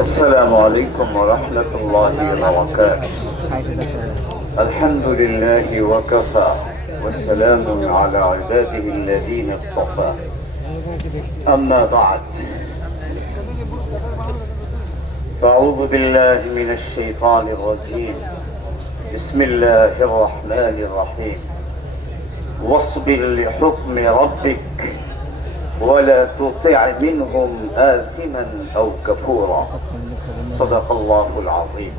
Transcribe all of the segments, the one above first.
السلام عليكم ورحمة الله وبركاته. الحمد لله وكفى والسلام على عباده الذين اصطفى. أما بعد. فأعوذ بالله من الشيطان الرجيم. بسم الله الرحمن الرحيم. واصبر لحكم ربك ولا تطع منهم آثما أو كفورا صدق الله العظيم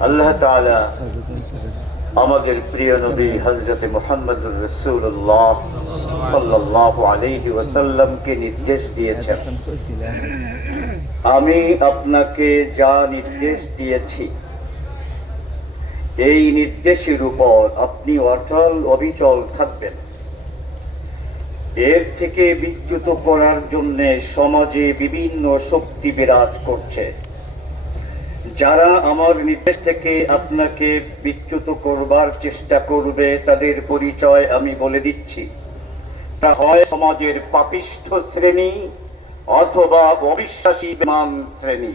আল্লাহ তাআলা আমাদের প্রিয় নবী হযরত মুহাম্মদুর রাসূলুল্লাহ সাল্লাল্লাহু আলাইহি ওয়াসাল্লামকে নির্দেশ দিয়েছেন আমি আপনাকে যা নির্দেশ দিয়েছি এই নির্দেশের উপর আপনি অটল অবিচল থাকবেন এর থেকে বিচ্যুত করার জন্য সমাজে বিভিন্ন শক্তি বিরাজ করছে। যারা আমার নির্দেশ থেকে আপনাকে বিচ্যুত করবার চেষ্টা করবে, তাদের পরিচয় আমি বলে দিচ্ছি। তা হয় সমাজের পাপিষ্ঠ শ্রেণি অথবা অবিশ্বাসী বিমান শ্রেণি।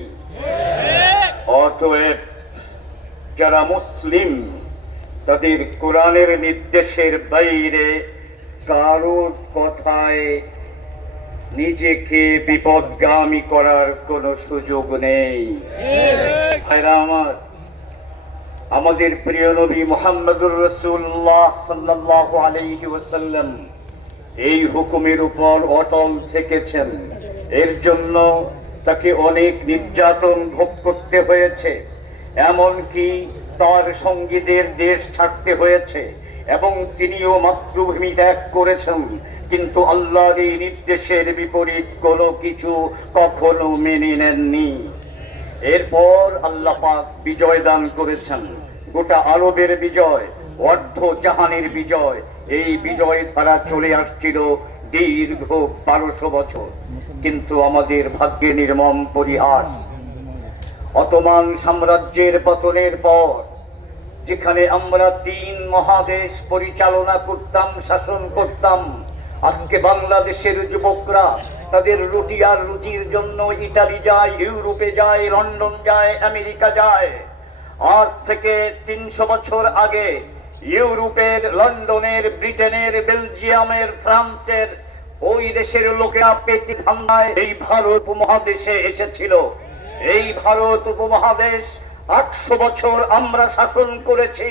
অতএব যারা মুসলিম, তাদের কোরআনের নির্দেশের বাইরে কারোর কথায় নিজেকে বিপদগামী করার কোনো সুযোগ নেই। আমাদের প্রিয় নবী মোহাম্মদুর রসুল্লাহ ওয়াসাল্লাম এই হুকুমের উপর অটল থেকেছেন। এর জন্য তাকে অনেক নির্যাতন ভোগ করতে হয়েছে, এমনকি তার সঙ্গীদের দেশ ছাড়তে হয়েছে। এবং তিনিও মাতৃভূমি ত্যাগ করেছেন। কিন্তু আল্লাহর এই নির্দেশের বিপরীত কোনো কিছু কখনো মেনে নেননি। এরপর আল্লাহ পাক বিজয় দান করেছেন। গোটা আরবের বিজয়, অর্ধ জাহানের বিজয়, এই বিজয় ধারা চলে আসছিল দীর্ঘ বারোশো বছর। কিন্তু আমাদের ভাগ্যে নির্মম পরিহাস অতমান সাম্রাজ্যের পতনের পর যেখানে আমরা তিন মহাদেশ পরিচালনা করতাম, শাসন করতাম। আজকে বাংলাদেশের যুবকরা তাদের রুটি আর রুটির জন্য ইটালি যায়, ইউরোপে যায়, লন্ডন যায়, আমেরিকা যায়। আজ থেকে তিনশো বছর আগে ইউরোপের, লন্ডনের, ব্রিটেনের, বেলজিয়ামের, ফ্রান্সের ওই দেশের লোকেরা পেটি ধান্দায় এই ভারত উপমহাদেশে এসেছিল। এই ভারত উপমহাদেশ আটশো বছর আমরা শাসন করেছি,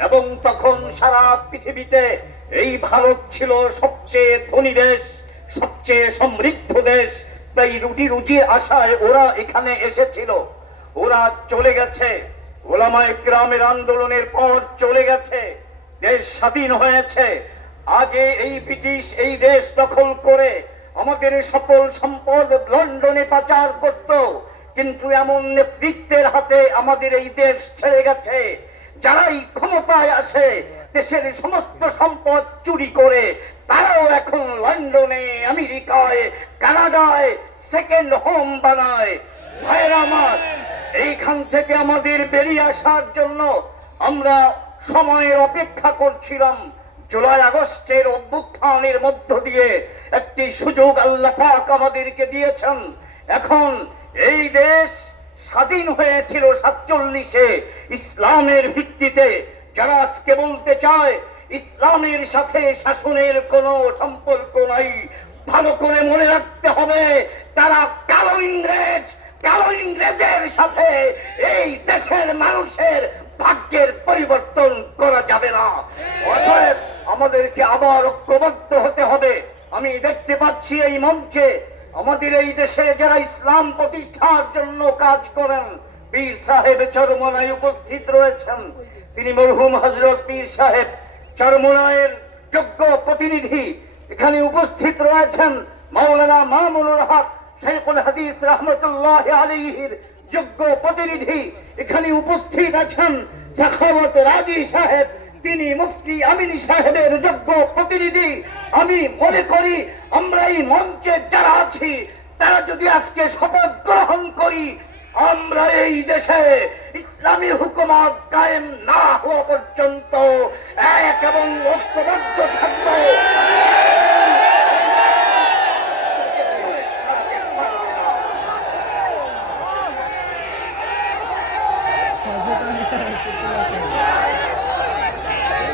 এবং তখন সারা পৃথিবীতে এই ভারত ছিল সবচেয়ে ধনী দেশ, সবচেয়ে সমৃদ্ধ দেশ। তাই রুটি রুজির আশায় ওরা এখানে এসেছিল। ওরা চলে গেছে। ওলামায় গ্রামের আন্দোলনের পর চলে গেছে। দেশ স্বাধীন হয়েছে। আগে এই ব্রিটিশ এই দেশ দখল করে আমাদের সকল সম্পদ লন্ডনে পাচার করত। কিন্তু এমন নেতৃত্বের হাতে আমাদের এই দেশ ছেড়ে গেছে। যারাই ক্ষমতায় আসে, দেশের সমস্ত সম্পদ চুরি করে, তারাও এখন লন্ডনে, আমেরিকায়, কানাডায় সেকেন্ড হোম বানায়। ভাইয়ের আমার, এইখান থেকে আমাদের বেরিয়ে আসার জন্য আমরা সময়ের অপেক্ষা করছিলাম। জুলাই আগস্টের অভ্যুত্থানের মধ্য দিয়ে একটি সুযোগ আল্লাহ আমাদেরকে দিয়েছেন। এখন এই দেশ স্বাধীন হয়েছিল সাতচল্লিশে ইসলামের ভিত্তিতে। যারা আজকে বলতে চায়, ইসলামের সাথে শাসনের কোনো সম্পর্ক নাই, ভালো করে মনে রাখতে হবে, তারা কালো ইংরেজ, কালো ইংরেজের সাথে এই দেশের মানুষের ভাগ্যের পরিবর্তন করা যাবে না। অতএব আমাদেরকে আবার ঐক্যবদ্ধ হতে হবে। আমি দেখতে পাচ্ছি এই মঞ্চে আমাদের এই দেশে যারা ইসলাম প্রতিষ্ঠার জন্য কাজ করেন, পীর সাহেব চরমনায় উপস্থিত রয়েছেন। তিনি মরহুম হজরত পীর সাহেব চরমনায়ের যোগ্য প্রতিনিধি এখানে উপস্থিত রয়েছেন। মাওলানা মামুনুল হক শেখুল হাদিস রহমতুল্লাহ আলীহির যোগ্য প্রতিনিধি এখানে উপস্থিত আছেন। সাখাওয়াত রাজি সাহেব তিনি মুফতি আমিন সাহেবের যোগ্য প্রতিনিধি। আমি মনে করি আমরা এই মঞ্চে যারা আছি, তারা যদি আজকে শপথ গ্রহণ করি, আমরা এই দেশে ইসলামী হুকুমত কায়েম না হওয়া পর্যন্ত এক এবং ঐক্যবদ্ধ